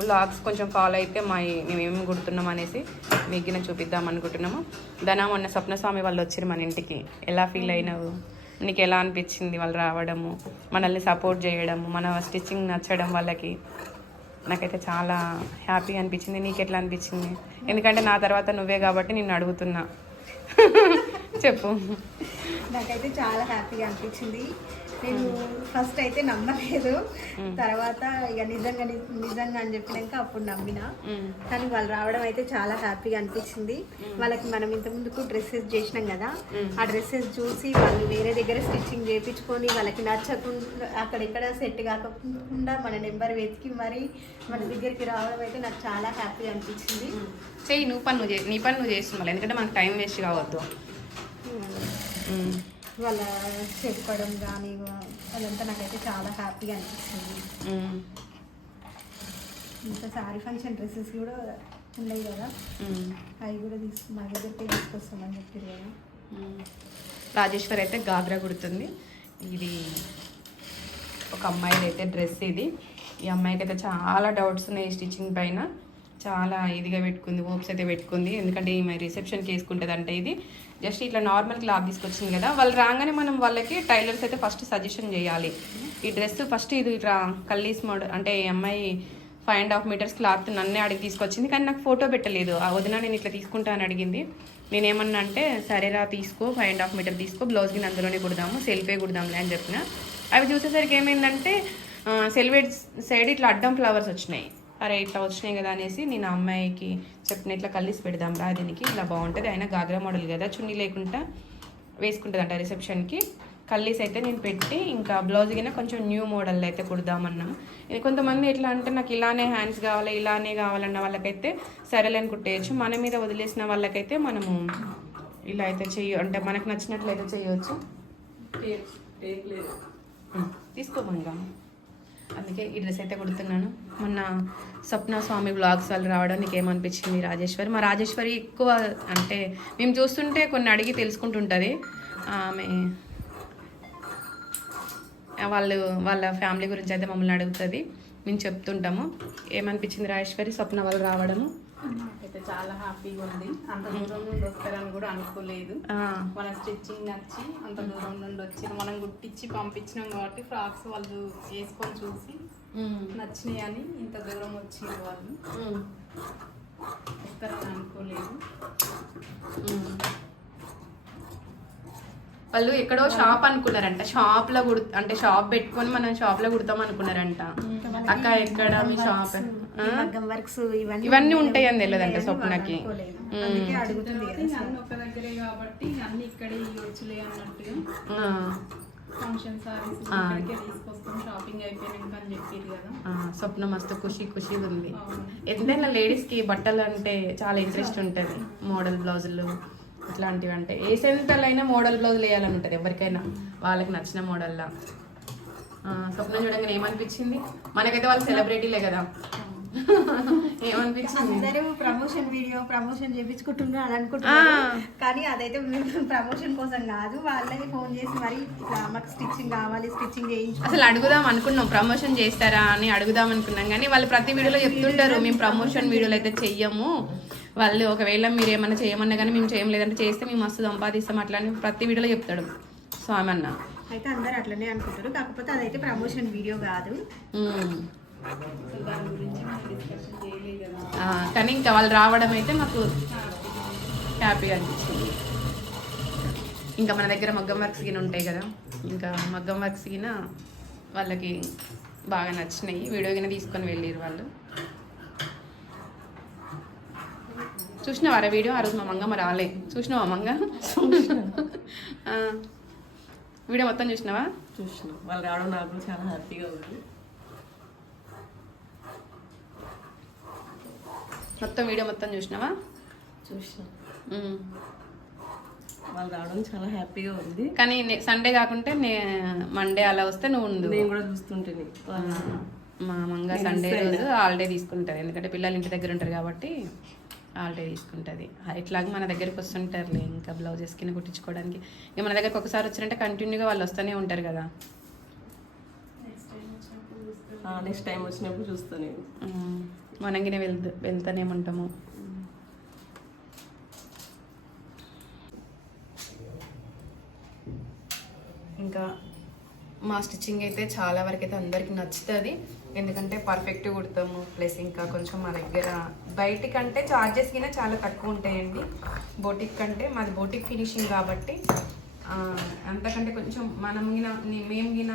Vlogs కొంచెం follow అయితే మేము ఏమేమి కుడుతున్నాం అనేసి మీకు చూపిద్దాం అనుకుంటున్నాము. దాని మొన్న స్వప్నస్వామి వాళ్ళు వచ్చారు మన ఇంటికి. ఎలా ఫీల్ అయినావు? నీకు ఎలా అనిపించింది వాళ్ళు రావడము, మనల్ని సపోర్ట్ చేయడము, మన స్టిచ్చింగ్ నచ్చడం వాళ్ళకి? నాకైతే చాలా హ్యాపీగా అనిపించింది. నీకు ఎట్లా అనిపించింది? ఎందుకంటే నా తర్వాత నువ్వే కాబట్టి నిన్ను అడుగుతున్నా. చెప్పు. నాకైతే చాలా హ్యాపీగా అనిపించింది. నేను ఫస్ట్ అయితే నమ్మలేదు, తర్వాత ఇక నిజంగా అని చెప్పినాక అప్పుడు నమ్మిన. కానీ వాళ్ళు రావడం అయితే చాలా హ్యాపీగా అనిపించింది. వాళ్ళకి మనం ఇంత ముందుకు డ్రెస్సెస్ చేసినాం కదా, ఆ డ్రెస్సెస్ చూసి వాళ్ళు వేరే దగ్గర స్టిచ్చింగ్ చేయించుకొని వాళ్ళకి నచ్చకుండా అక్కడెక్కడ సెట్ కాకుండా మన నెంబర్ వెతికి మరి మన దగ్గరికి రావడం అయితే నాకు చాలా హ్యాపీగా అనిపించింది. చెయ్యి, నీ పని నువ్వు చేస్తున్నావు, ఎందుకంటే మనకు టైం వేస్ట్ కావద్దు. వాళ్ళ చెప్పడం కానీ అదంతా నాకైతే చాలా హ్యాపీగా అనిపిస్తుంది. ఇంకా శారీ ఫంక్షన్ డ్రెస్సెస్ కూడా ఉన్నాయి కదా, అవి కూడా మా దగ్గరికి తీసుకొస్తామని చెప్పారు కదా. రాజేశ్వరి అయితే గాగ్రా కుడుతుంది. ఇది ఒక అమ్మాయిది అయితే డ్రెస్. ఈ అమ్మాయికి అయితే చాలా డౌట్స్ ఉన్నాయి స్టిచ్చింగ్ పైన. చాలా ఇదిగా పెట్టుకుంది, హోప్స్ అయితే పెట్టుకుంది. ఎందుకంటే ఈమె రిసెప్షన్కి వేసుకుంటుంది. అంటే ఇది జస్ట్ ఇట్లా నార్మల్ క్లాత్ తీసుకొచ్చింది కదా, వాళ్ళు రాగానే మనం వాళ్ళకి టైలర్స్ అయితే ఫస్ట్ సజెషన్ చేయాలి. ఈ డ్రెస్ ఫస్ట్ ఇది ఇట్లా కల్లీస్ మోడల్, అంటే ఈ అమ్మాయి 5.5 మీటర్స్ క్లాత్ నన్నే అడిగి తీసుకొచ్చింది. కానీ నాకు ఫోటో పెట్టలేదు. ఆ వదిన నేను ఇట్లా తీసుకుంటా అని అడిగింది. నేనేమన్నా అంటే సరేరా తీసుకో, 5.5 మీటర్ తీసుకో, బ్లౌజ్కి అందులోనే కుడదాము, సెల్ఫే కుడదాంలే అని చెప్పిన. అవి చూసేసరికి ఏమైందంటే సెల్వేట్ సైడ్ ఇట్లా అడ్డం ఫ్లవర్స్ వచ్చినాయి. అరే ఇట్లా వచ్చినాయి కదా అనేసి నేను ఆ అమ్మాయికి చెప్పిన ఇట్లా కలిసి పెడదాం రా దీనికి, ఇలా బాగుంటుంది, అయినా గాగ్రా మోడల్ కదా, చున్నీ లేకుండా వేసుకుంటుంది అంట రిసెప్షన్కి. కల్లీస్ అయితే నేను పెట్టి ఇంకా బ్లౌజ్ కింద కొంచెం న్యూ మోడల్ అయితే కుడదామన్నాం. కొంతమంది ఎట్లా అంటే నాకు ఇలానే హ్యాండ్స్ కావాలి, ఇలానే కావాలన్న వాళ్ళకైతే సరేలేని కుట్టేయచ్చు. మన మీద వదిలేసిన వాళ్ళకైతే మనము ఇలా అయితే అంటే మనకు నచ్చినట్లయితే చేయవచ్చు. తీసుకోమంగా, అందుకే ఈ డ్రెస్ అయితే కుడుతున్నాను. మొన్న స్వప్నస్వామి వ్లాగ్స్ వాళ్ళు రావడం నీకు ఏమనిపించింది రాజేశ్వరి? మా రాజేశ్వరి ఎక్కువ అంటే మేము చూస్తుంటే కొన్ని అడిగి తెలుసుకుంటుంటుంది. ఆమె వాళ్ళ ఫ్యామిలీ గురించి అయితే మమ్మల్ని అడుగుతుంది, మేము చెప్తుంటాము. ఏమనిపించింది రాజేశ్వరి స్వప్న వాళ్ళు రావడము? నాకైతే చాలా హ్యాపీగా ఉంది. అంత దూరం నుండి వస్తారని కూడా అనుకోలేదు. మన స్టిచ్చింగ్ నచ్చి అంత దూరం నుండి వచ్చి మనం గుట్టించి పంపించినాం కాబట్టి ఫ్రాక్స్ వాళ్ళు వేసుకొని చూసి నచ్చినాయి అని ఇంత దూరం వచ్చింది. వాళ్ళు వస్తారని అనుకోలేదు. వాళ్ళు ఎక్కడో షాప్ అనుకున్నారంట, షాప్లో అంటే షాప్ పెట్టుకొని మనం షాప్లో కుడతాం అనుకున్నారంట. అక్క ఎక్కడ మీ షాప్? ఇవన్నీ ఉంటాయని తెలియదంట స్వప్నకి. ఒక దగ్గరే కాబట్టి అన్ని ఇక్కడే వచ్చులే అన్నట్టుగా ఫంక్షన్ సారీస్ ఇక్కడికే తీసుకొస్తాం షాపింగ్ అయిపోయినాక అని చెప్పారు కదా. స్వప్న మస్తు ఖుషి ఉంది. ఎంతైనా లేడీస్కి బట్టలు అంటే చాలా ఇంట్రెస్ట్ ఉంటుంది. మోడల్ బ్లౌజులు ఇట్లాంటివి అంటే ఏ సెంటర్లో అయినా మోడల్ బ్లౌజులు వేయాలని ఉంటుంది ఎవరికైనా, వాళ్ళకి నచ్చిన మోడల్లా. స్వప్న చూడగానే ఏమనిపించింది? మనకైతే వాళ్ళు సెలబ్రిటీలే కదా, ఏమనిపించింది? అందరూ ప్రమోషన్ చేయించుకుంటున్నారు అని అనుకుంటున్నారు, కానీ అదైతే ప్రమోషన్ కోసం కాదు. వాళ్ళకి ఫోన్ చేసి మరి మాకు స్టిచ్చింగ్ కావాలి, స్టిచ్చింగ్ చేయించు అసలు అడుగుదాం అనుకున్నాం, ప్రమోషన్ చేస్తారా అని అడుగుదాం అనుకున్నాం. కానీ వాళ్ళు ప్రతి వీడియోలో చెప్తుంటారు మేము ప్రమోషన్ వీడియోలు అయితే చెయ్యము, వాళ్ళు ఒకవేళ మీరు ఏమన్నా చేయమన్నా కానీ మేము చేయలేదంటే చేస్తే మేము మస్తు సంపాదిస్తాం అట్లా అని ప్రతి వీడియోలో చెప్తాడు స్వామి అన్న. అయితే అందరు అట్లనే అనుకుంటారు, కాకపోతే అదైతే ప్రమోషన్ వీడియో కాదు. కానీ ఇంకా వాళ్ళు రావడం అయితే మాకు హ్యాపీగా అనిపించింది. ఇంకా మన దగ్గర మగ్గం వర్క్స్ గిన ఉంటాయి కదా, ఇంకా మగ్గం వర్క్స్ గిన వాళ్ళకి బాగా నచ్చినాయి. వీడియో గిన తీసుకొని వెళ్ళారు వాళ్ళు. చూసినావారా వీడియో? ఆ రోజు మా మంగమ్మ రాలే, చూసినావా మంగ? వీడియో మొత్తం చూసినావా? చూసినా. వాళ్ళు రావడం నాకు చాలా హ్యాపీగా ఉంది. మొత్తం వీడియో మొత్తం చూసినావా? చూసినా. వాళ్ళు రావడం చాలా హ్యాపీగా ఉంది. కానీ సండే కాకుంటే మండే అలా వస్తే నువ్వు ఉండు. నేను కూడా చూస్తుంటే మా మంగ సండే రోజు హాలిడే తీసుకుంటుంది, ఎందుకంటే పిల్లలు ఇంటి దగ్గర ఉంటారు కాబట్టి హాలిడే తీసుకుంటుంది. ఇట్లాగే మన దగ్గరికి వస్తుంటారులే ఇంకా బ్లౌజెస్ కింద కుట్టించుకోవడానికి. ఇక మన దగ్గరకు ఒకసారి వచ్చినట్టే కంటిన్యూగా వాళ్ళు వస్తూనే ఉంటారు కదా. నెక్స్ట్ టైం వచ్చినప్పుడు చూస్తాను నేను. మనంగినే వెళ్తానే ఉంటాము. ఇంకా మా స్టిచ్చింగ్ అయితే చాలా వరకు అయితే అందరికి నచ్చుతుంది, ఎందుకంటే పర్ఫెక్ట్ కుడతాము. ప్లస్ ఇంకా కొంచెం మా దగ్గర బయటికంటే చార్జెస్ కింద చాలా తక్కువ ఉంటాయండి. బోటిక్ కంటే మాది బోటిక్ ఫినిషింగ్ కాబట్టి అంతకంటే కొంచెం మేము గిన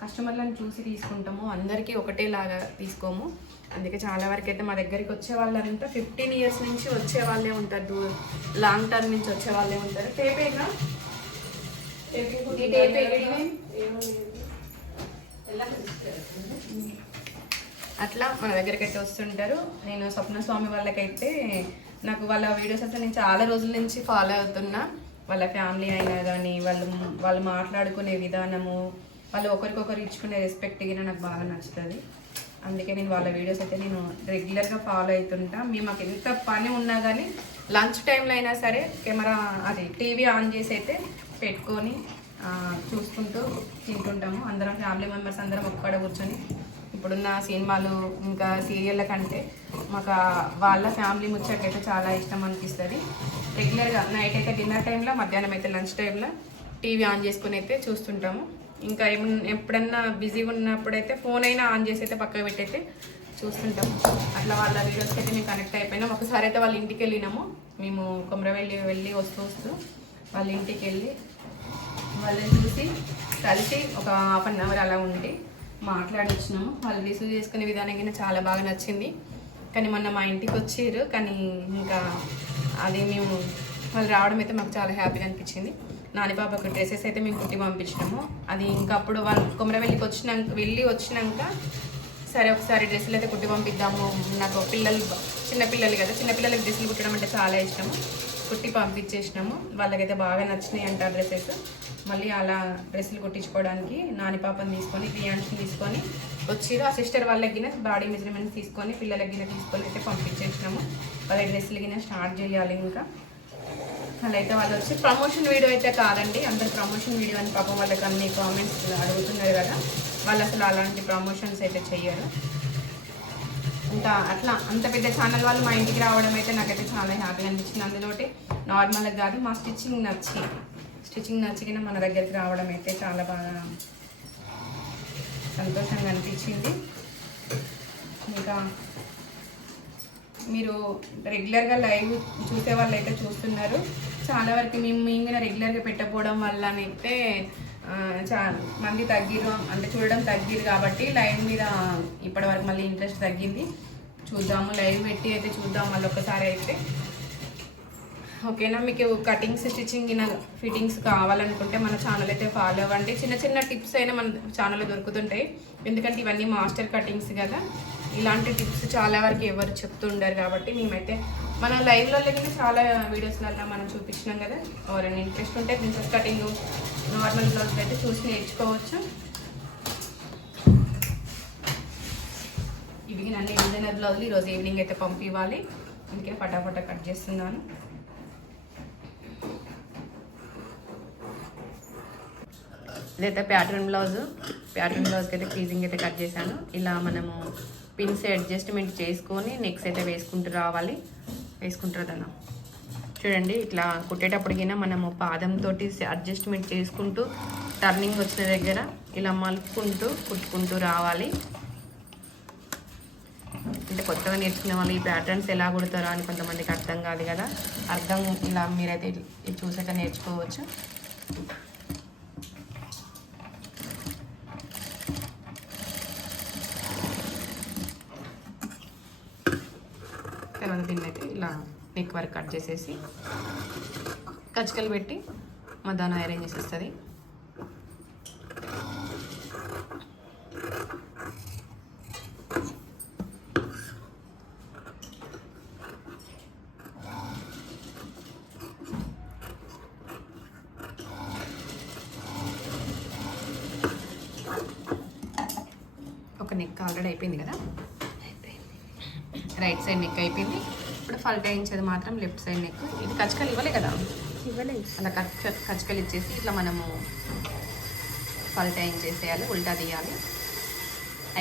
కస్టమర్లను చూసి తీసుకుంటాము, అందరికీ ఒకటేలాగా తీసుకోము. అందుకే చాలా వరకు అయితే మా దగ్గరికి వచ్చే వాళ్ళంతా 15 years నుంచి వచ్చే వాళ్ళే ఉంటారు, లాంగ్ టర్మ్ నుంచి వచ్చే వాళ్ళే ఉంటారు. టేపేగా అట్లా మన దగ్గరికి అయితే వస్తుంటారు. నేను స్వప్న స్వామి వాళ్ళకైతే నాకు వాళ్ళ వీడియోస్ అయితే నేను చాలా రోజుల నుంచి ఫాలో అవుతున్నా. వాళ్ళ ఫ్యామిలీ అయినా కానీ వాళ్ళు మాట్లాడుకునే విధానము, వాళ్ళు ఒకరికొకరు ఇచ్చుకునే రెస్పెక్ట్ గిన నాకు బాగా నచ్చుతుంది. అందుకే నేను వాళ్ళ వీడియోస్ అయితే నేను రెగ్యులర్గా ఫాలో అవుతుంటా. మాకు ఎంత పని ఉన్నా కానీ లంచ్ టైంలో అయినా సరే కెమెరా టీవీ ఆన్ చేసి అయితే పెట్టుకొని చూసుకుంటూ తింటుంటాము. అందరం ఫ్యామిలీ మెంబర్స్ అందరం ఒక్కడ కూర్చొని. ఇప్పుడున్న సినిమాలు ఇంకా సీరియళ్ళ కంటే మాకు వాళ్ళ ఫ్యామిలీ ముచ్చట్లయితే చాలా ఇష్టం అనిపిస్తుంది. రెగ్యులర్గా నైట్ అయితే డిన్నర్ టైంలో, మధ్యాహ్నం అయితే లంచ్ టైంలో టీవీ ఆన్ చేసుకుని అయితే చూస్తుంటాము. ఇంకా ఎప్పుడన్నా బిజీగా ఉన్నప్పుడైతే ఫోన్ అయినా ఆన్ చేసి అయితే పక్కకు పెట్టి అయితే చూస్తుంటాము. అట్లా వాళ్ళ వీడియోస్కి అయితే మేము కనెక్ట్ అయిపోయినాం. ఒకసారి అయితే వాళ్ళ ఇంటికి వెళ్ళినాము. మేము కొమరవెల్లి వెళ్ళి వస్తూ వాళ్ళ ఇంటికి వెళ్ళి వాళ్ళని చూసి కలిసి ఒక 1/2 hour అలా ఉండి మాట్లాడి వచ్చినాము. వాళ్ళు రిసీవ్ చేసుకునే విధానం కింద చాలా బాగా నచ్చింది. కానీ మొన్న మా ఇంటికి వచ్చారు, కానీ ఇంకా అది వాళ్ళు రావడం అయితే మాకు చాలా హ్యాపీగా అనిపించింది. నాని పాపకు డ్రెస్సెస్ అయితే మేము కుట్టి పంపించినాము. అది ఇంకా అప్పుడు వాళ్ళు కొమరవెల్లికి వచ్చినాక సరే ఒకసారి డ్రెస్సులు అయితే కుట్టి పంపిద్దాము, నాకు చిన్నపిల్లలు కదా, చిన్నపిల్లలకి డ్రెస్సులు కుట్టడం అంటే చాలా ఇష్టము. కుట్టి పంపించేసినాము. వాళ్ళకైతే బాగా నచ్చినాయి అంట డ్రెస్సెస్. మళ్ళీ అలా డ్రెస్సులు కుట్టించుకోవడానికి నాని పాపని తీసుకొని ప్రియాంష్ని తీసుకొని వచ్చిరు. ఆ సిస్టర్ వాళ్ళకి గిన బాడీ మెజర్మెంట్స్ తీసుకొని పిల్లలకి గిన తీసుకొని అయితే పంపించేసినాము. వాళ్ళ డ్రెస్సులు గిన స్టార్ట్ చేయాలి. ఇంకా అలా అయితే వాళ్ళు వచ్చి ప్రమోషన్ వీడియో అయితే కాదండి, అందరు ప్రమోషన్ వీడియో అని పాపం వాళ్ళకి అన్ని కామెంట్స్ అడుగుతున్నారు కదా, వాళ్ళు అసలు అలాంటి ప్రమోషన్స్ అయితే చెయ్యరు. ఇంకా అట్లా అంత పెద్ద ఛానల్ వాళ్ళు మా ఇంటికి రావడం అయితే నాకైతే చాలా హ్యాపీగా అనిపించింది. అందులోటి నార్మల్గా కాదు, మా స్టిచ్చింగ్ నచ్చిగిన మన దగ్గరికి రావడం అయితే చాలా బాగా సంతోషంగా అనిపించింది. ఇంకా మీరు రెగ్యులర్గా లైవ్ చూసే వాళ్ళు అయితే చూస్తున్నారు. చాలా వరకు మేము రెగ్యులర్గా పెట్టకపోవడం వల్ల అయితే చాలా మంది తగ్గిరు, అంటే చూడడం తగ్గిరు కాబట్టి లైవ్ మీద ఇప్పటివరకు మళ్ళీ ఇంట్రెస్ట్ తగ్గింది. చూద్దాము, లైవ్ పెట్టి అయితే చూద్దాం మళ్ళీ ఒక్కసారి అయితే. ఓకేనా? మీకు కటింగ్స్, స్టిచ్చింగ్, ఫిట్టింగ్స్ కావాలనుకుంటే మన ఛానల్ అయితే ఫాలో అవ్వండి. చిన్న చిన్న టిప్స్ అయినా మన ఛానల్లో దొరుకుతుంటాయి, ఎందుకంటే ఇవన్నీ మాస్టర్ కటింగ్స్ కదా. ఇలాంటి టిప్స్ చాలా వరకు ఎవరు చెప్తుండారు కాబట్టి మేమైతే మన లైవ్లో చాలా వీడియోస్లలో మనం చూపించినాం కదా. ఎవరైనా ఇంట్రెస్ట్ ఉంటే ప్రిన్సెస్ కటింగ్, నార్మల్ బ్లౌజ్ అయితే చూసి నేర్చుకోవచ్చు. ఇవి నన్ను డిజైనర్ బ్లౌజులు ఈరోజు ఈవినింగ్ అయితే పంపివ్వాలి. అందుకే ఫటాఫటా కట్ చేస్తున్నాను. ఇదైతే ప్యాటర్న్ బ్లౌజ్కి అయితే క్రీజింగ్ అయితే కట్ చేశాను. ఇలా మనము పిన్స్ అడ్జస్ట్మెంట్ చేసుకొని నెక్స్ అయితే వేసుకుంటారదన్న చూడండి. ఇట్లా కుట్టేటప్పటికైనా మనము పాదంతో అడ్జస్ట్మెంట్ చేసుకుంటూ టర్నింగ్ వచ్చిన దగ్గర ఇలా మలుపుకుంటూ కుట్టుకుంటూ రావాలి. అంటే కొత్తగా నేర్చుకునే వాళ్ళు ఈ ప్యాటర్న్స్ ఎలా కుడతారో అని కొంతమందికి అర్థం కాదు కదా, ఇలా మీరైతే ఇది చూసాక నేర్చుకోవచ్చు. తర్వాత దీన్ని అయితే ఇలా నెక్ వరకు కట్ చేసేసి కచ్చకలు పెట్టి మధ్యాహ్నం అరేంజ్ చేసేస్తుంది. ఒక నెక్ ఆల్రెడీ అయిపోయింది కదా, రైట్ సైడ్ నెక్ అయిపోయింది. ఇప్పుడు ఫల్టాయించేది మాత్రం లెఫ్ట్ సైడ్ నెక్. ఇది కచ్చకలు ఇవ్వలే కదా, అలా కచ్చకలు ఇచ్చేసి ఇట్లా మనము ఫల్టాయింగ్ చేసేయాలి, ఉల్టా తీయాలి.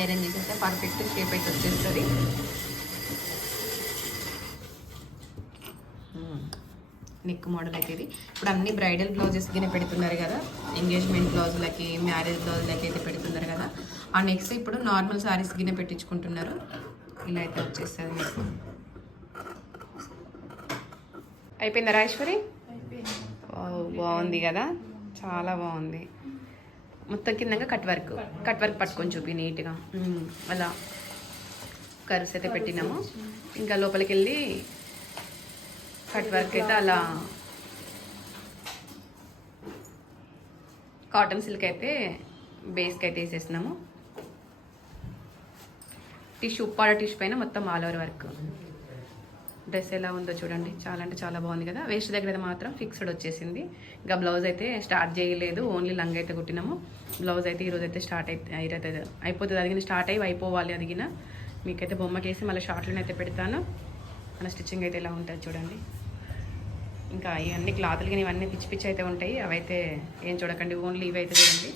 ఐరన్ చేసేస్తే పర్ఫెక్ట్ షేప్ అయితే వచ్చేస్తుంది. నెక్ మోడల్ అయితే ఇది. ఇప్పుడు అన్ని బ్రైడల్ బ్లౌజెస్ కింద పెడుతున్నారు కదా, ఎంగేజ్మెంట్ బ్లౌజులకి, మ్యారేజ్ బ్లౌజులకి అయితే పెడుతున్నారు కదా, ఆ నెక్స్ట్ ఇప్పుడు నార్మల్ శారీస్ కింద పెట్టించుకుంటున్నారు. ఇలా అయితే వచ్చేస్తుంది మీకు. అయిపోయిందా రాజేశ్వరి? బాగుంది కదా, చాలా బాగుంది. మొత్తం కిందంగా కట్ వర్క్ పట్టుకొని చూపి నీట్గా. అలా కర్వ్స్ అయితే పెట్టినాము. ఇంకా లోపలికి వెళ్ళి కట్ వర్క్ అయితే అలా కాటన్ సిల్క్ అయితే బేస్కి అయితే వేసేసినాము. టిష్యూ ఉప్పాడ టిష్యూ పైన మొత్తం ఆల్ ఓవర్ వర్క్. డ్రెస్ ఎలా ఉందో చూడండి, చాలా అంటే చాలా బాగుంది కదా. వేస్ట్ దగ్గర అయితే మాత్రం ఫిక్స్డ్ వచ్చేసింది. ఇంకా బ్లౌజ్ అయితే స్టార్ట్ చేయలేదు, ఓన్లీ లంగ్ అయితే కుట్టినాము. బ్లౌజ్ అయితే ఈరోజు అయితే స్టార్ట్ అయితే అయిపోతుంది. అదిగిన స్టార్ట్ అయిపోవాలి. అదిగిన మీకైతే బొమ్మకేసి మళ్ళీ షార్ట్లను అయితే పెడతాను. మన స్టిచ్చింగ్ అయితే ఇలా ఉంటుంది చూడండి. ఇంకా ఇవన్నీ క్లాతులు కానీ ఇవన్నీ పిచ్చి పిచ్చి అయితే ఉంటాయి, అవైతే ఏం చూడకండి, ఓన్లీ ఇవి అయితే చూడండి.